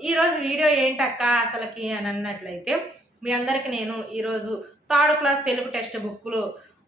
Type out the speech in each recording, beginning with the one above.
ఈరోజు వీడియో ఏంటక్క అసలుకి అని అన్నట్లయితే మీ అందరికి నేను ఈరోజు థర్డ్ క్లాస్ తెలుగు టెక్స్ట్ బుక్లో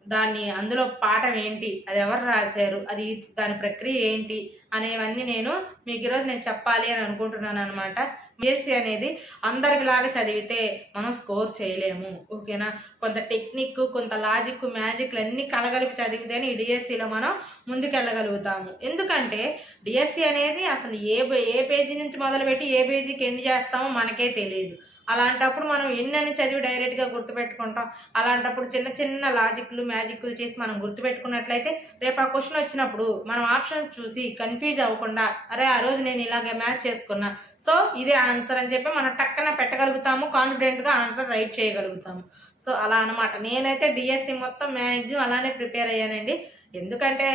దాన్ని అందులో పాఠం ఏంటి అది ఎవరు రాశారు అది దాని ప్రక్రియ ఏంటి అనేవన్నీ నేను మీకు ఈరోజు నేను చెప్పాలి అని అనుకుంటున్నాను అనమాట బిఎస్సి అనేది అందరికిలాగా చదివితే మనం స్కోర్ చేయలేము ఓకేనా? కొంత టెక్నిక్ కొంత లాజిక్ మ్యాజిక్లు అన్నీ కలగలిపి చదివితేనే ఈ డిఎస్సిలో మనం ముందుకెళ్ళగలుగుతాము. ఎందుకంటే డిఎస్సి అనేది అసలు ఏ ఏ పేజీ నుంచి మొదలుపెట్టి ఏ పేజీకి ఎన్ని చేస్తామో మనకే తెలియదు. అలాంటప్పుడు మనం ఎన్నని చదివి డైరెక్ట్గా గుర్తుపెట్టుకుంటాం. అలాంటప్పుడు చిన్న చిన్న లాజిక్లు మ్యాజిక్లు చేసి మనం గుర్తుపెట్టుకున్నట్లయితే రేపు ఆ క్వశ్చన్ వచ్చినప్పుడు మనం ఆప్షన్ చూసి కన్ఫ్యూజ్ అవ్వకుండా అరే ఆ రోజు నేను ఇలాగే మ్యాచ్ చేసుకున్నా. సో ఇదే ఆన్సర్ అని చెప్పి మనం టక్కన పెట్టగలుగుతాము కాన్ఫిడెంట్గా ఆన్సర్ రైట్ చేయగలుగుతాము. సో అలా అనమాట నేనైతే డిఎస్సి మొత్తం మ్యాక్సిమం అలానే ప్రిపేర్ అయ్యానండి. ఎందుకంటే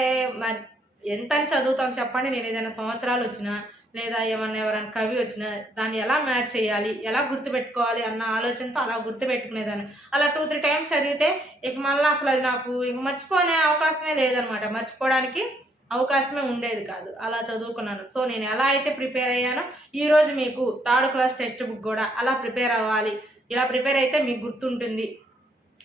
మరి ఎంత అని చదువుతాం చెప్పండి. నేను ఏదైనా సంవత్సరాలు వచ్చినా లేదా ఏమన్నా ఎవరైనా కవి వచ్చిన దాన్ని ఎలా మ్యాచ్ చేయాలి ఎలా గుర్తుపెట్టుకోవాలి అన్న ఆలోచనతో అలా గుర్తుపెట్టుకునేదాన్ని. అలా టూ త్రీ టైమ్స్ చదివితే ఇక మళ్ళీ అసలు అది నాకు ఇక మర్చిపోనే అవకాశమే లేదనమాట. మర్చిపోవడానికి అవకాశమే ఉండేది కాదు. అలా చదువుకున్నాను. సో నేను ఎలా అయితే ప్రిపేర్ అయ్యానో ఈరోజు మీకు థర్డ్ క్లాస్ టెక్స్ట్ బుక్ కూడా అలా ప్రిపేర్ అవ్వాలి. ఇలా ప్రిపేర్ అయితే మీకు గుర్తుంటుంది.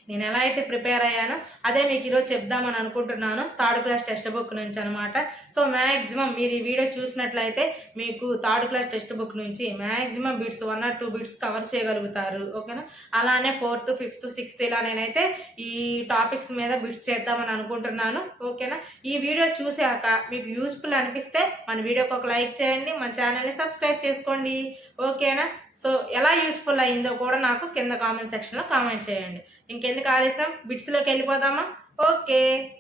నేను ఎలా అయితే ప్రిపేర్ అయ్యానో అదే మీకు ఈరోజు చెప్దామని అనుకుంటున్నాను. థర్డ్ క్లాస్ టెక్స్ట్ బుక్ నుంచి అనమాట సో మ్యాక్సిమం మీరు ఈ వీడియో చూసినట్లయితే మీకు థర్డ్ క్లాస్ టెక్స్ట్ బుక్ నుంచి maximum bits one or two bits cover చేయగలుగుతారు. ఓకేనా? అలానే ఫోర్త్ ఫిఫ్త్ సిక్స్త్ ఇలా నేనైతే ఈ టాపిక్స్ మీద బిట్స్ చేద్దామని అనుకుంటున్నాను. ఓకేనా? ఈ వీడియో చూసాక మీకు యూస్ఫుల్ అనిపిస్తే మన వీడియోకి ఒక లైక్ చేయండి. మన ఛానల్ని సబ్స్క్రైబ్ చేసుకోండి. ఓకేనా? సో ఎలా యూస్ఫుల్ అయిందో కూడా నాకు కింద కామెంట్ సెక్షన్లో కామెంట్ చేయండి. ఇంకెందుకు ఆలస్యం? బిట్స్లోకి వెళ్ళిపోదామా? ఓకే.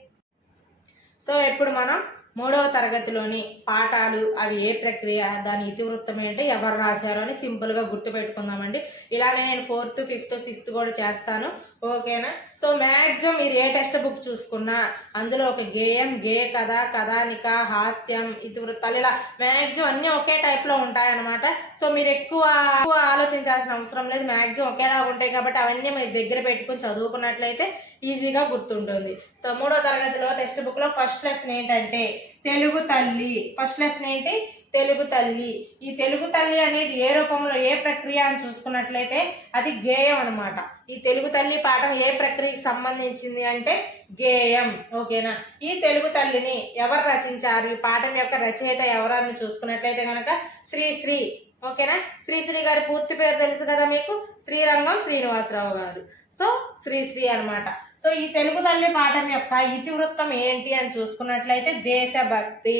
సో ఇప్పుడు మనం మూడవ తరగతిలోని పాఠాలు అవి ఏ ప్రక్రియ దాని ఇతివృత్తం ఏంటి ఎవరు రాశారు అని సింపుల్గా గుర్తుపెట్టుకుందామండి. ఇలానే నేను ఫోర్త్ ఫిఫ్త్ సిక్స్త్ కూడా చేస్తాను. ఓకేనా? సో మ్యాక్సిమం మీరు ఏ టెక్స్ట్ బుక్ చూసుకున్నా అందులో ఒక గేయం గే కథ కథానిక హాస్యం ఇతివృత్తాలు ఇలా మ్యాక్సిమం అన్నీ ఒకే టైప్లో ఉంటాయన్నమాట. సో మీరు ఎక్కువ ఎక్కువ ఆలోచించాల్సిన అవసరం లేదు. మ్యాక్సిమం ఒకేలా ఉంటాయి కాబట్టి అవన్నీ మీరు దగ్గర పెట్టుకుని చదువుకున్నట్లయితే ఈజీగా గుర్తుంటుంది. సో మూడో తరగతిలో టెక్స్ట్ బుక్లో ఫస్ట్ లెసన్ ఏంటంటే తెలుగు తల్లి. ఫస్ట్ లెసన్ ఏంటి? తెలుగు తల్లి. ఈ తెలుగు తల్లి అనేది ఏ రూపంలో ఏ ప్రక్రియ అని చూసుకున్నట్లయితే అది గేయం అనమాట ఈ తెలుగు తల్లి పాఠం ఏ ప్రక్రియకి సంబంధించింది అంటే గేయం. ఓకేనా? ఈ తెలుగు తల్లిని ఎవరు రచించారు? ఈ పాఠం యొక్క రచయిత ఎవరని చూసుకున్నట్లయితే కనుక శ్రీశ్రీ. ఓకేనా? శ్రీశ్రీ గారి పూర్తి పేరు తెలుసు కదా మీకు? శ్రీరంగం శ్రీనివాసరావు గారు. సో శ్రీశ్రీ అనమాట సో ఈ తెలుగు తల్లి పాఠం యొక్క ఇతివృత్తం ఏంటి అని చూసుకున్నట్లయితే దేశభక్తి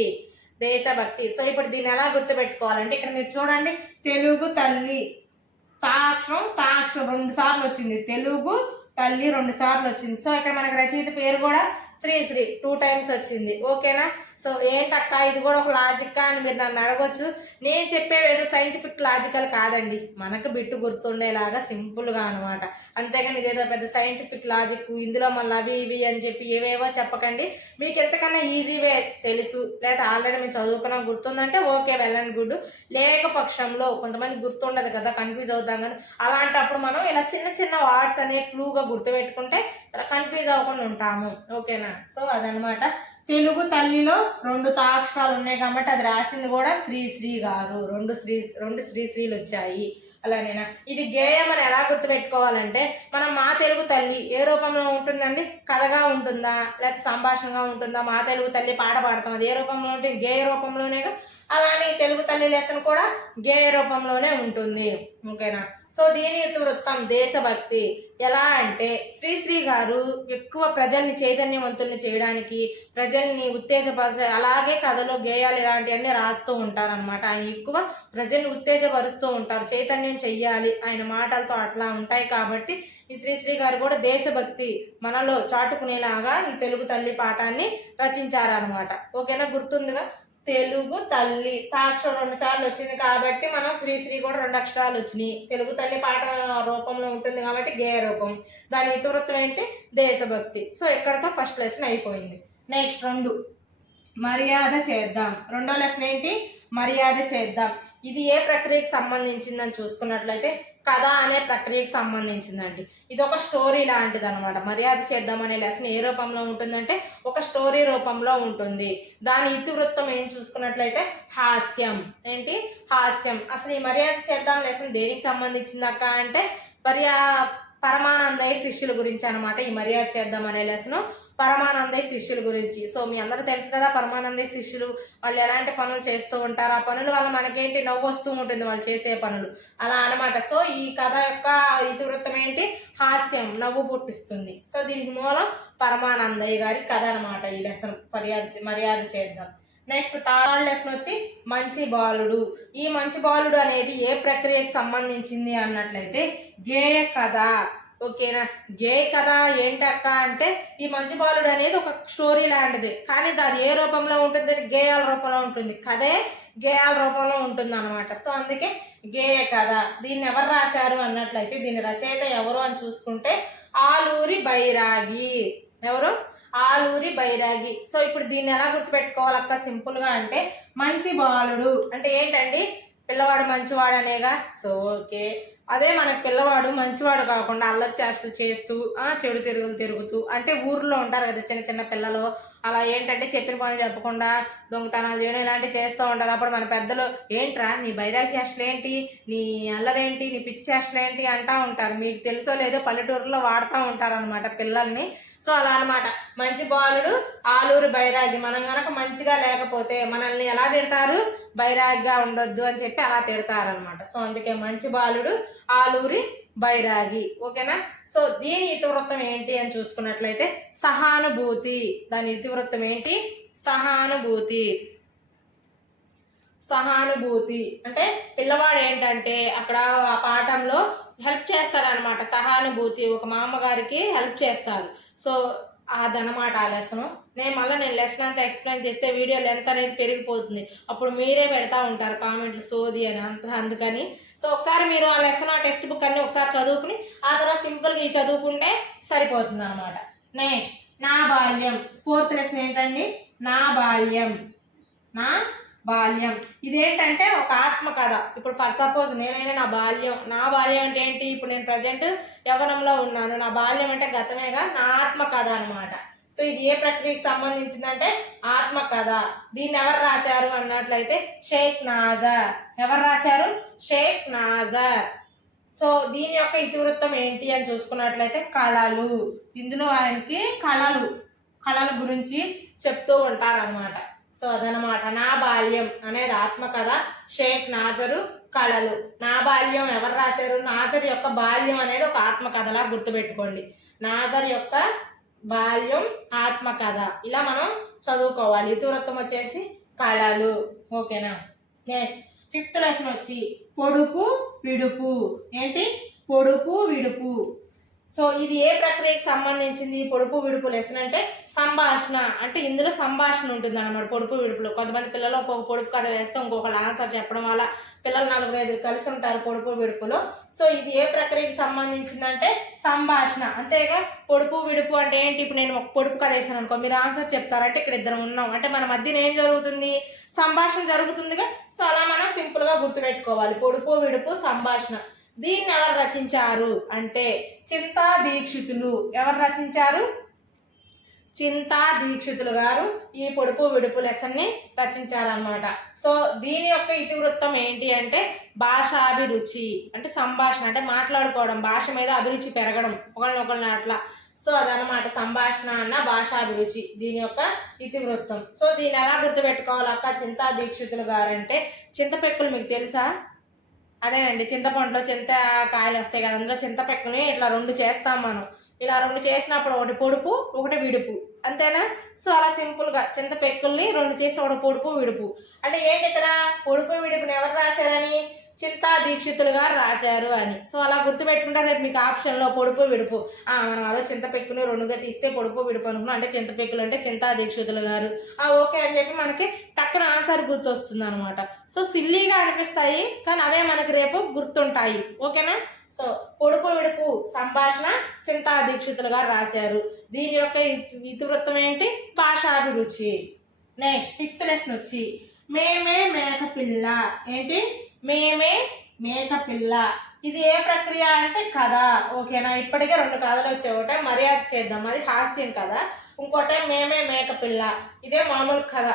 దేశభక్తి. సో ఇప్పుడు దీన్ని ఎలా గుర్తుపెట్టుకోవాలంటే ఇక్కడ మీరు చూడండి తెలుగు తల్లి. తాక్షరం తాక్షరం. రెండు సార్లు వచ్చింది. తెలుగు తల్లి రెండు సార్లు వచ్చింది. సో ఇక్కడ మనకి రచయిత పేరు కూడా శ్రీశ్రీ టూ టైమ్స్ వచ్చింది. ఓకేనా? సో ఏంటక్క ఇది కూడా ఒక లాజిక్ అని మీరు నన్ను అడగొచ్చు. నేను చెప్పేవి ఏదో సైంటిఫిక్ లాజికల్ కాదండి. మనకు బిట్టు గుర్తుండేలాగా సింపుల్గా అనమాట అంతేగాని ఇదేదో పెద్ద సైంటిఫిక్ లాజిక్ ఇందులో మళ్ళీ అవి ఇవి అని చెప్పి ఏవేవో చెప్పకండి. మీకు ఎంతకన్నా ఈజీవే తెలుసు లేదా ఆల్రెడీ మేము చదువుకున్నా గుర్తుందంటే ఓకే వెళ్ళండి గుడ్. లేక పక్షంలో కొంతమంది గుర్తుండదు కదా కన్ఫ్యూజ్ అవుతాం కదా. అలాంటప్పుడు మనం ఇలా చిన్న చిన్న వార్డ్స్ అనేవి క్లూగా గుర్తుపెట్టుకుంటే అలా కన్ఫ్యూజ్ అవ్వకుండా ఉంటాము. ఓకేనా? సో అదనమాట తెలుగు తల్లిలో రెండు తాక్షరాలు ఉన్నాయి కాబట్టి అది రాసింది కూడా శ్రీశ్రీ గారు. రెండు శ్రీ రెండు శ్రీశ్రీలు వచ్చాయి. అలానేనా? ఇది గేయం అని ఎలా గుర్తుపెట్టుకోవాలంటే మనం మా తెలుగు తల్లి ఏ రూపంలో ఉంటుందండి? కథగా ఉంటుందా? లేకపోతే సంభాషణగా ఉంటుందా? మా తెలుగు తల్లి పాట పాడతాం. అది ఏ రూపంలో ఉంటుంది గేయ రూపంలోనేగా? అలానే తెలుగు తల్లి లెసన్ కూడా గేయ రూపంలోనే ఉంటుంది. ఓకేనా? సో దీని వృత్తం? దేశభక్తి. ఎలా అంటే శ్రీశ్రీ గారు ఎక్కువ ప్రజల్ని చైతన్యవంతుల్ని చేయడానికి ప్రజల్ని ఉత్తేజపరచ అలాగే కథలో గేయాలు ఇలాంటివన్నీ రాస్తూ ఉంటారనమాట ఆయన ఎక్కువ ప్రజల్ని ఉత్తేజపరుస్తూ ఉంటారు. చైతన్యం చెయ్యాలి ఆయన మాటలతో అట్లా ఉంటాయి కాబట్టి ఈ శ్రీశ్రీ గారు కూడా దేశభక్తి మనలో చాటుకునేలాగా ఈ తెలుగు తల్లి పాఠాన్ని రచించారనమాట ఓకేనా? గుర్తుందిగా? తెలుగు తల్లి తాక్షరం రెండు సార్లు వచ్చింది కాబట్టి మనం శ్రీశ్రీ కూడా రెండు అక్షరాలు వచ్చినాయి. తెలుగు తల్లి పాట రూపంలో ఉంటుంది కాబట్టి గేయ రూపం. దాని ఇతివృత్తం ఏంటి? దేశభక్తి. సో ఇక్కడతో ఫస్ట్ లెసన్ అయిపోయింది. నెక్స్ట్ రెండు. మర్యాద చేద్దాం. రెండో లెసన్ ఏంటి? మర్యాద చేద్దాం. ఇది ఏ ప్రక్రియకి సంబంధించిందని చూసుకున్నట్లయితే కథ అనే ప్రక్రియకు సంబంధించిందండి. ఇది ఒక స్టోరీ లాంటిది అనమాట మర్యాద చేద్దాం అనే లెసన్ ఏ రూపంలో ఉంటుందంటే ఒక స్టోరీ రూపంలో ఉంటుంది. దాని ఇతివృత్తం ఏం చూసుకున్నట్లయితే హాస్యం. ఏంటి? హాస్యం. అసలు ఈ మర్యాద చేద్దాం లెసన్ దేనికి సంబంధించింది అక్క అంటే పర్యా పరమానందయ్య శిష్యుల గురించి అనమాట ఈ మర్యాద చేద్దాం అనే లెసను పరమానందయ్య శిష్యుల గురించి. సో మీ అందరూ తెలుసు కదా పరమానందయ్య శిష్యులు వాళ్ళు ఎలాంటి పనులు చేస్తూ ఉంటారు. ఆ పనుల వల్ల మనకేంటి? నవ్వు వస్తూ ఉంటుంది వాళ్ళు చేసే పనులు. అలా అనమాట సో ఈ కథ యొక్క ఇతివృత్తం ఏంటి? హాస్యం నవ్వు పుట్టిస్తుంది. సో దీనికి మూలం పరమానందయ్య గారి కథ అనమాట ఈ లెసన్ మర్యాద మర్యాద చేద్దాం. నెక్స్ట్ థర్డ్ లెసన్ వచ్చి మంచి బాలుడు. ఈ మంచి బాలుడు అనేది ఏ ప్రక్రియకి సంబంధించింది అన్నట్లయితే గేయ కథ. ఓకేనా? గే కథ ఏంటక్క అంటే ఈ మంచి బాలుడు అనేది ఒక స్టోరీ లాంటిది. కానీ అది ఏ రూపంలో ఉంటుంది? గేయాల రూపంలో ఉంటుంది. కథే గేయాల రూపంలో ఉంటుంది అనమాట సో అందుకే గేయ కథ. దీన్ని ఎవరు రాశారు అన్నట్లయితే దీని రచయిత ఎవరు అని చూసుకుంటే ఆలూరి బైరాగి. ఎవరు? ఆలూరి బైరాగి. సో ఇప్పుడు దీన్ని ఎలా గుర్తుపెట్టుకోవాలక్క సింపుల్గా అంటే మంచి బాలుడు. అంటే ఏంటండి? పిల్లవాడు మంచివాడు అనేగా సో ఓకే. అదే మన పిల్లవాడు మంచివాడు కాకుండా అల్లరి చేష్టలు చేస్తూ చెడు తిరుగులు తిరుగుతూ అంటే ఊర్లో ఉంటారు కదా చిన్న చిన్న పిల్లలు అలా ఏంటంటే చెప్పిన పనులు చెప్పకుండా దొంగతనాలు చేయడం ఇలాంటివి చేస్తూ ఉంటారు. అప్పుడు మన పెద్దలు ఏంట్రా నీ బైరాగి చేష్టలు ఏంటి నీ అల్లరేంటి? నీ పిచ్చి చేష్టలు ఏంటి అంటూ ఉంటారు. మీకు తెలుసో లేదో పల్లెటూరులో వాడుతూ ఉంటారు అనమాట పిల్లల్ని. సో అలా అనమాట మంచి బాలుడు ఆలూరు బైరాగి. మనం కనుక మంచిగా లేకపోతే మనల్ని ఎలా తిడతారు? బైరాగిగా ఉండొద్దు అని చెప్పి అలా తిడతారనమాట సో అందుకే మంచి బాలుడు ఆలూరి బైరాగి. ఓకేనా? సో దీని ఇతివృత్తం ఏంటి అని చూసుకున్నట్లయితే సహానుభూతి. దాని ఇతివృత్తం ఏంటి? సహానుభూతి. సహానుభూతి. అంటే పిల్లవాడు ఏంటంటే అక్కడ ఆ పాఠంలో హెల్ప్ చేస్తాడనమాట. సహానుభూతి. ఒక మా అమ్మగారికి హెల్ప్ చేస్తారు సో అదనమాట ఆ లెసన్. నేను మళ్ళీ నేను లెసన్ అంతా ఎక్స్ప్లెయిన్ చేస్తే వీడియో లెంత్ అనేది పెరిగిపోతుంది. అప్పుడు మీరే పెడతా ఉంటారు కామెంట్లు సోది అని అంత అందుకని. సో ఒకసారి మీరు ఆ లెసన్ ఆ టెక్స్ట్ బుక్ అన్ని ఒకసారి చదువుకుని ఆ తర్వాత సింపుల్గా ఈ చదువుకుంటే సరిపోతుంది అనమాట నెక్స్ట్ నా బాల్యం. ఫోర్త్ లెసన్ ఏంటండి? నా బాల్యం. నా బాల్యం. ఇదేంటంటే ఒక ఆత్మ కథ ఇప్పుడు ఫర్ సపోజ్ నేనైనా నా బాల్యం నా బాల్యం అంటే ఏంటి? ఇప్పుడు నేను ప్రజెంట్ యవనంలో ఉన్నాను. నా బాల్యం అంటే గతమేగా నా ఆత్మ కథ అనమాట సో ఇది ఏ ప్రక్రియకి సంబంధించిందంటే ఆత్మ కథ దీన్ని ఎవరు రాశారు అన్నట్లయితే షేక్ నాజర్. ఎవరు రాశారు? షేక్ నాజర్. సో దీని యొక్క ఇతివృత్తం ఏంటి అని చూసుకున్నట్లయితే కళలు. ఇందులో ఆయనకి కళలు కళల గురించి చెప్తూ ఉంటారనమాట సో అదనమాట నా బాల్యం అనేది ఆత్మకథ షేక్ నాజరు కళలు. నా బాల్యం ఎవరు రాశారు? నాజర్ యొక్క బాల్యం అనేది ఒక ఆత్మకథలా గుర్తుపెట్టుకోండి. నాజర్ యొక్క బాల్యం ఆత్మకథ. ఇలా మనం చదువుకోవాలి. ఇతివృత్తం వచ్చేసి కళలు. ఓకేనా? నెక్స్ట్ ఫిఫ్త్ లెసన్ వచ్చి పొడుపు విడుపు. ఏంటి? పొడుపు విడుపు. సో ఇది ఏ ప్రక్రియకి సంబంధించింది? పొడుపు విడుపు లెసన్ అంటే సంభాషణ. అంటే ఇందులో సంభాషణ ఉంటుంది అనమాట పొడుపు విడుపులో. కొంతమంది పిల్లలు ఒక్కొక్క పొడుపు కథ వేస్తే ఇంకొకళ్ళు ఆన్సర్ చెప్పడం వల్ల పిల్లలు నలుగురు ఐదు కలిసి ఉంటారు పొడుపు విడుపులో. సో ఇది ఏ ప్రక్రియకి సంబంధించిందంటే సంభాషణ. అంతేగా పొడుపు విడుపు అంటే ఏంటి? ఇప్పుడు నేను ఒక పొడుపు కథ వేసాను అనుకో మీరు ఆన్సర్ చెప్తారంటే ఇక్కడ ఇద్దరం ఉన్నాం. అంటే మన మధ్యన ఏం జరుగుతుంది? సంభాషణ జరుగుతుందిగా. సో అలా మనం సింపుల్గా గుర్తుపెట్టుకోవాలి. పొడుపు విడుపు సంభాషణ. దీన్ని ఎవరు రచించారు అంటే చింతా దీక్షితులు ఎవరు రచించారు? చింతా దీక్షితులు గారు ఈ పొడుపు విడుపు లెసన్ని రచించారనమాట సో దీని యొక్క ఇతివృత్తం ఏంటి అంటే భాషాభిరుచి అంటే సంభాషణ అంటే మాట్లాడుకోవడం భాష మీద అభిరుచి పెరగడం ఒకళ్ళనొకళ్ళని అట్లా. సో అదనమాట సంభాషణ అన్న భాషాభిరుచి దీని యొక్క ఇతివృత్తం. సో దీన్ని ఎలా గుర్తుపెట్టుకోవాలక్క చింతా దీక్షితులు గారు అంటే చింతపెక్కులు మీకు తెలుసా? అదేనండి చింతపండులో చింత కాయలు వస్తాయి కదా అందులో చింతపెక్కని ఇట్లా రెండు చేస్తాం మనం. ఇలా రెండు చేసినప్పుడు ఒకటి పొడుపు ఒకటి విడుపు. అంతేనా? సో అలా సింపుల్గా చింతపెక్కుల్ని రెండు చేసి ఒకటి పొడుపు విడుపు. అంటే ఏంటి ఇక్కడ? పొడుపు విడుపుని ఎవరు రాశారని? చింతా దీక్షితులు గారు రాశారు అని. సో అలా గుర్తుపెట్టుకుంటే రేపు మీకు ఆప్షన్లో పొడుపు విడుపు. మనం అలా చింతపెక్కుని రెండుగా తీస్తే పొడుపు విడుపు అనుకున్నాం. అంటే చింతపెక్కులు అంటే చింతా దీక్షితులు గారు. ఆ ఓకే అని చెప్పి మనకి టక్కున ఆన్సర్ గుర్తొస్తుంది అనమాట సో సిల్లీగా అనిపిస్తాయి కానీ అవే మనకి రేపు గుర్తుంటాయి. ఓకేనా? సో పొడుపు విడుపు సంభాషణ చింతా దీక్షితులు గారు రాశారు. దీని యొక్క ఇతి- ఇతివృత్తం ఏంటి? భాషాభిరుచి. నెక్స్ట్ సిక్స్త్ లెసన్ వచ్చి మేమే మేక పిల్ల. ఏంటి? మేమే మేక పిల్ల. ఇది ఏ ప్రక్రియ అంటే కథ. ఓకేనా? ఇప్పటికే రెండు కథలు వచ్చాయి. ఒకటే మర్యాద చేద్దాం. అది హాస్యం కథ. ఇంకోటే మేమే మేక పిల్ల. ఇదే మామూలు కథ.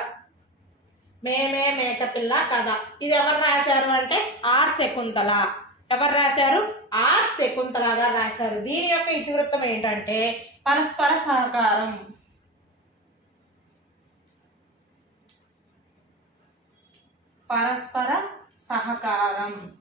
మేమే మేక పిల్ల కథ. ఇది ఎవరు రాశారు అంటే ఆర్ శకుంతల. ఎవరు రాశారు? ఆర్ శకుంతల గారు రాశారు. దీని యొక్క ఇతివృత్తం ఏంటంటే పరస్పర సహకారం. పరస్పర సహకారం.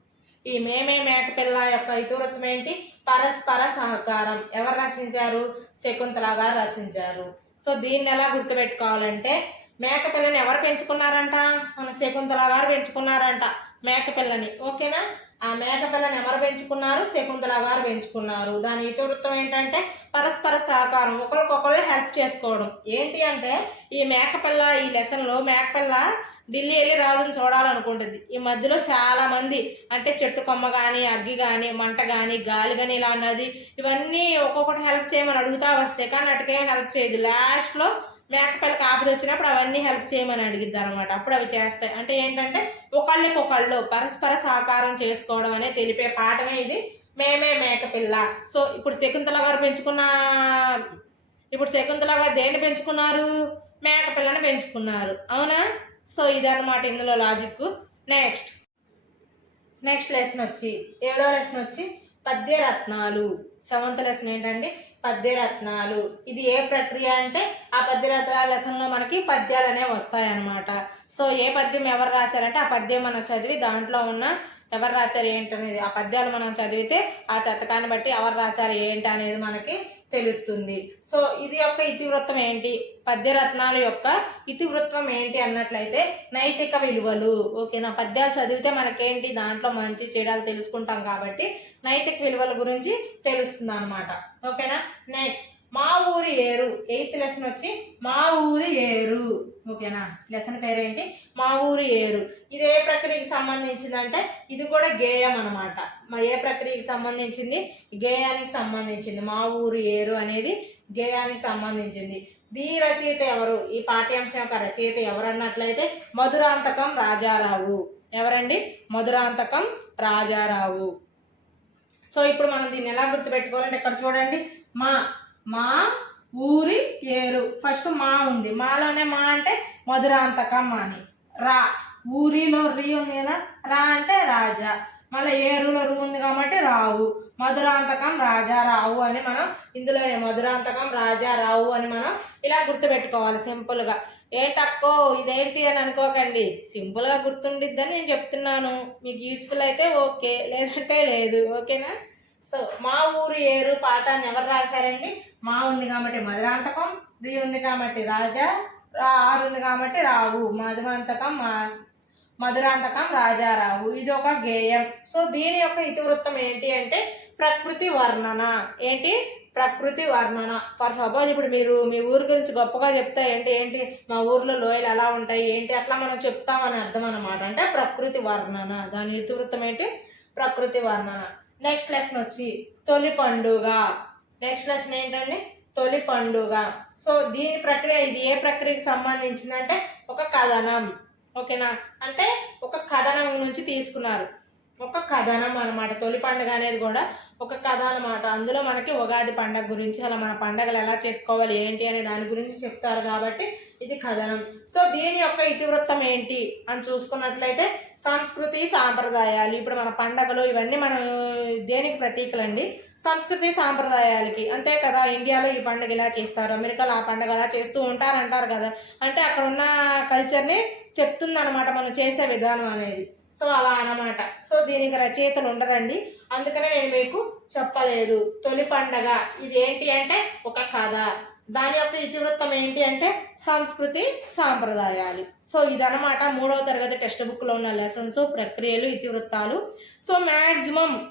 ఈ మేమే మేకపిల్ల యొక్క ఇతివృత్తం ఏంటి? పరస్పర సహకారం. ఎవరు రచించారు? శకుంతల గారు రచించారు. సో దీన్ని ఎలా గుర్తుపెట్టుకోవాలంటే మేకపిల్లని ఎవరు పెంచుకున్నారంట? మన శకుంతల గారు పెంచుకున్నారంట మేకపిల్లని ఓకేనా? ఆ మేకపిల్లని ఎవరు పెంచుకున్నారు? శకుంతల గారు పెంచుకున్నారు. దాని ఇతివృత్తం ఏంటంటే పరస్పర సహకారం. ఒకరికొకరు హెల్ప్ చేసుకోవడం. ఏంటి అంటే ఈ మేకపిల్ల ఈ లెసన్లో మేకపిల్ల ఢిల్లీ వెళ్ళి రాజుని చూడాలనుకుంటుంది. ఈ మధ్యలో చాలా మంది అంటే చెట్టు కొమ్మ కానీ అగ్గి కానీ మంట కానీ గాలి కానీ ఇలా అన్నది ఇవన్నీ ఒక్కొక్కటి హెల్ప్ చేయమని అడుగుతా వస్తే కానీ అటుకేం హెల్ప్ చేయదు. లాస్ట్లో మేకపిల్లకి ఆపద వచ్చినప్పుడు అవన్నీ హెల్ప్ చేయమని అడిగిద్ది అనమాట అప్పుడు అవి చేస్తాయి. అంటే ఏంటంటే ఒకళ్ళకి ఒకళ్ళు పరస్పర సహకారం చేసుకోవడం అనే తెలిపే పాఠమే ఇది. మేమే మేకపిల్ల. సో ఇప్పుడు శకుంతల గారు పెంచుకున్న ఇప్పుడు శకుంతల గారు దేన్ని పెంచుకున్నారు? మేకపిల్లని పెంచుకున్నారు. అవునా? సో ఇదన్నమాట ఇందులో లాజిక్ నెక్స్ట్ నెక్స్ట్ లెసన్ వచ్చి ఏడో లెసన్ వచ్చి పద్యరత్నాలు. సెవెంత్ లెసన్ ఏంటంటే పద్యరత్నాలు. ఇది ఏ ప్రక్రియ అంటే ఆ పద్యరత్నాల లెసన్లో మనకి పద్యాలు అనేవి వస్తాయన్నమాట. సో ఏ పద్యం ఎవరు రాశారంటే ఆ పద్యం మనం చదివి దాంట్లో ఉన్న ఎవరు రాశారు ఏంటనేది ఆ పద్యాలు మనం చదివితే ఆ శతకాన్ని బట్టి ఎవరు రాశారు ఏంటి అనేది మనకి తెలుస్తుంది. సో ఇది యొక్క ఇతివృత్తం ఏంటి? పద్యరత్నాల యొక్క ఇతివృత్వం ఏంటి అన్నట్లయితే నైతిక విలువలు. ఓకేనా? పద్యాలు చదివితే మనకేంటి? దాంట్లో మంచి చెడాలు తెలుసుకుంటాం కాబట్టి నైతిక విలువల గురించి తెలుస్తుంది అనమాట ఓకేనా? నెక్స్ట్ మా ఊరి ఏరు. ఎయిత్ లెసన్ వచ్చి మా ఊరి ఏరు. ఓకేనా? లెసన్ పేరేంటి మా ఊరి ఏరు. ఇది ఏ ప్రక్రియకి సంబంధించిందంటే ఇది కూడా గేయం అనమాట మా ఏ ప్రక్రియకి సంబంధించింది? గేయానికి సంబంధించింది. మా ఊరి ఏరు అనేది గేయానికి సంబంధించింది. దీ రచయిత ఎవరు? ఈ పాఠ్యాంశం యొక్క రచయిత ఎవరు అన్నట్లయితే మధురాంతకం రాజారావు. ఎవరండి? మధురాంతకం రాజారావు. సో ఇప్పుడు మనం దీన్ని ఎలా గుర్తుపెట్టుకోవాలంటే ఇక్కడ చూడండి. మా మా ఊరి పేరు. ఫస్ట్ మా ఉంది. మాలోనే మా అంటే మధురాంతకం అని. రా ఊరిలో రీ ఉంది కదా రా అంటే రాజా. మళ్ళీ ఏ రు ఉంది కాబట్టి రావు. మధురాంతకం రాజా రావు అని మనం ఇందులోనే మధురాంతకం రాజా రావు అని మనం ఇలా గుర్తుపెట్టుకోవాలి సింపుల్గా ఏ తక్కువ ఇదేంటి అని అనుకోకండి. సింపుల్గా గుర్తుండిద్దని నేను చెప్తున్నాను. మీకు యూస్ఫుల్ అయితే ఓకే. లేదంటే లేదు. ఓకేనా? సో మా ఊరు ఏరు పాఠాన్ని ఎవరు రాశారండి? మా ఉంది కాబట్టి మధురాంతకం రి ఉంది కాబట్టి రాజా రా ఆరు ఉంది కాబట్టి రావు. మధురాంతకం మా మధురాంతకం రాజారావు. ఇది ఒక గేయం. సో దీని యొక్క ఇతివృత్తం ఏంటి అంటే ప్రకృతి వర్ణన. ఏంటి? ప్రకృతి వర్ణన. ఫర్ సపోజ్ ఇప్పుడు మీరు మీ ఊరి గురించి గొప్పగా చెప్తా ఏంటి? ఏంటి? మా ఊర్లో లోయలు ఎలా ఉంటాయి? ఏంటి? అట్లా మనం చెప్తామని అర్థం అనమాట అంటే ప్రకృతి వర్ణన. దాని ఇతివృత్తం ఏంటి? ప్రకృతి వర్ణన. నెక్స్ట్ లెసన్ వచ్చి తొలి పండుగ. నెక్స్ట్ లెసన్ ఏంటండి? తొలి పండుగ. సో దీని ప్రక్రియ ఇది ఏ ప్రక్రియకి సంబంధించిందంటే ఒక కథనం. ఓకేనా? అంటే ఒక కథనం నుంచి తీసుకున్నారు. ఒక కథనం అనమాట తొలి పండుగ అనేది కూడా ఒక కథ అనమాట అందులో మనకి ఉగాది పండగ గురించి అలా మన పండగలు ఎలా చేసుకోవాలి ఏంటి అనే దాని గురించి చెప్తారు కాబట్టి ఇది కథనం. సో దీని యొక్క ఇతివృత్తం ఏంటి అని చూసుకున్నట్లయితే సంస్కృతి సాంప్రదాయాలు ఇప్పుడు మన పండగలు ఇవన్నీ మనం దేనికి ప్రతీకలండి? సంస్కృతి సాంప్రదాయాలకి. అంతే కదా ఇండియాలో ఈ పండుగ ఇలా చేస్తారు అమెరికాలో ఆ పండుగ అలా చేస్తూ ఉంటారు అంటారు కదా. అంటే అక్కడ ఉన్న కల్చర్ని చెప్తుంది అనమాట మనం చేసే విధానం అనేది. సో అలా అన్నమాట. సో దీనికి రచయితలు ఉండరండి. అందుకనే నేను మీకు చెప్పలేదు. తొలి పండగ ఇది ఏంటి అంటే ఒక కథ. దాని యొక్క ఇతివృత్తం ఏంటి అంటే సంస్కృతి సాంప్రదాయాలు. సో ఇదనమాట మూడవ తరగతి టెక్స్ట్ బుక్లో ఉన్న లెసన్స్ ప్రక్రియలు ఇతివృత్తాలు. సో మ్యాక్సిమం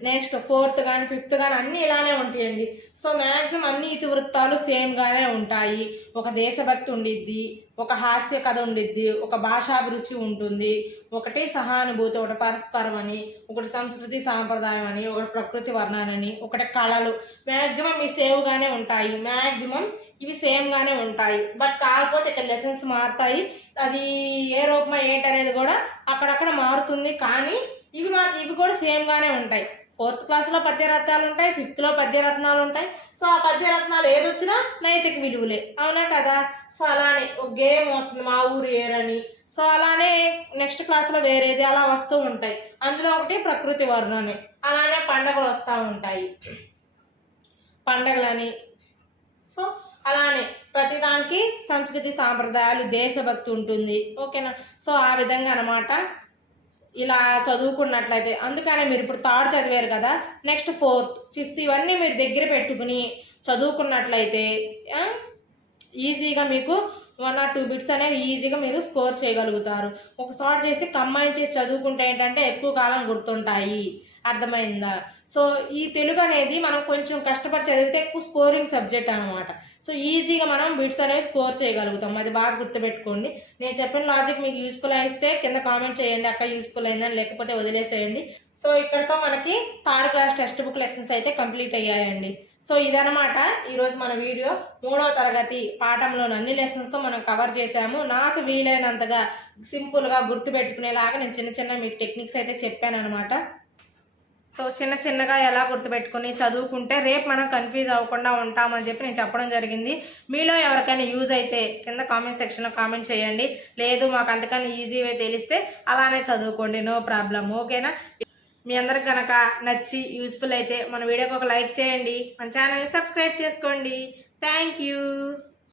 నెక్స్ట్ ఫోర్త్ కానీ ఫిఫ్త్ కానీ అన్నీ ఇలానే ఉంటాయండి. సో మ్యాక్సిమం అన్ని ఇతివృత్తాలు సేమ్గానే ఉంటాయి. ఒక దేశభక్తి ఉండిద్ది ఒక హాస్య కథ ఉండిద్ది ఒక భాషాభిరుచి ఉంటుంది ఒకటి సహానుభూతి ఒకటి పరస్పరం అని ఒకటి సంస్కృతి సాంప్రదాయం అని ఒకటి ప్రకృతి వర్ణనని ఒకటి కళలు. మ్యాక్సిమం ఇవి సేవ్గానే ఉంటాయి. మ్యాక్సిమం ఇవి సేమ్గానే ఉంటాయి. బట్ కాకపోతే ఇక్కడ లెసన్స్ మారుతాయి. అది ఏ రూపం ఏంటి అనేది కూడా అక్కడక్కడ మారుతుంది. కానీ ఇవి మాకు ఇవి కూడా సేమ్గానే ఉంటాయి. ఫోర్త్ క్లాస్లో పద్యరత్నాలు ఉంటాయి ఫిఫ్త్లో పద్యరత్నాలు ఉంటాయి. సో ఆ పద్యరత్నాలు ఏది వచ్చినా నైతిక విలువలే. అవునా కదా? సో అలానే ఒక గేమ్ వస్తుంది మా ఊరు ఏరని. సో అలానే నెక్స్ట్ క్లాస్లో వేరేది అలా వస్తూ ఉంటాయి. అందులో ఒకటి ప్రకృతి వర్ణనే. అలానే పండగలు వస్తూ ఉంటాయి. పండగలని. సో అలానే ప్రతిదానికి సంస్కృతి సాంప్రదాయాలు దేశభక్తి ఉంటుంది. ఓకేనా? సో ఆ విధంగా అన్నమాట. ఇలా చదువుకున్నట్లయితే. అందుకనే మీరు ఇప్పుడు థర్డ్ చదివారు కదా నెక్స్ట్ ఫోర్త్ ఫిఫ్త్ ఇవన్నీ మీరు దగ్గర పెట్టుకుని చదువుకున్నట్లయితే ఈజీగా మీకు వన్ ఆర్ టూ బిట్స్ అనేవి ఈజీగా మీరు స్కోర్ చేయగలుగుతారు. ఒకసారి చేసి కంబైన్ చేసి చదువుకుంటే ఏంటంటే ఎక్కువ కాలం గుర్తుంటాయి. అర్థమైందా? సో ఈ తెలుగు అనేది మనం కొంచెం కష్టపడి చదివితే ఎక్కువ స్కోరింగ్ సబ్జెక్ట్ అనమాట సో ఈజీగా మనం బిట్స్ అనేవి స్కోర్ చేయగలుగుతాం. అది బాగా గుర్తుపెట్టుకోండి. నేను చెప్పిన లాజిక్ మీకు యూస్ఫుల్ అయిస్తే కింద కామెంట్ చేయండి. అక్క యూస్ఫుల్ అయిందని లేకపోతే వదిలేసేయండి. సో ఇక్కడతో మనకి third class text book lessons అయితే కంప్లీట్ అయ్యాయండి. సో ఇదనమాట ఈరోజు మన వీడియో. మూడవ తరగతి పాఠంలోని అన్ని లెసన్స్ మనం కవర్ చేశాము. నాకు వీలైనంతగా సింపుల్గా గుర్తుపెట్టుకునేలాగా నేను చిన్న చిన్న మీకు టెక్నిక్స్ అయితే చెప్పాను అనమాట సో చిన్న చిన్నగా ఎలా గుర్తుపెట్టుకుని చదువుకుంటే రేపు మనం కన్ఫ్యూజ్ అవ్వకుండా ఉంటామని చెప్పి నేను చెప్పడం జరిగింది. మీలో ఎవరికైనా యూజ్ అయితే కింద కామెంట్ సెక్షన్లో కామెంట్ చేయండి. లేదు మాకు అంతకన్నా ఈజీవే తెలిస్తే అలానే చదువుకోండి. నో ప్రాబ్లం ఓకేనా మీ అందరికి కనుక నచ్చి యూస్ఫుల్ అయితే మన వీడియోకి ఒక లైక్ చేయండి. మన ఛానల్ని సబ్స్క్రైబ్ చేసుకోండి. Thank you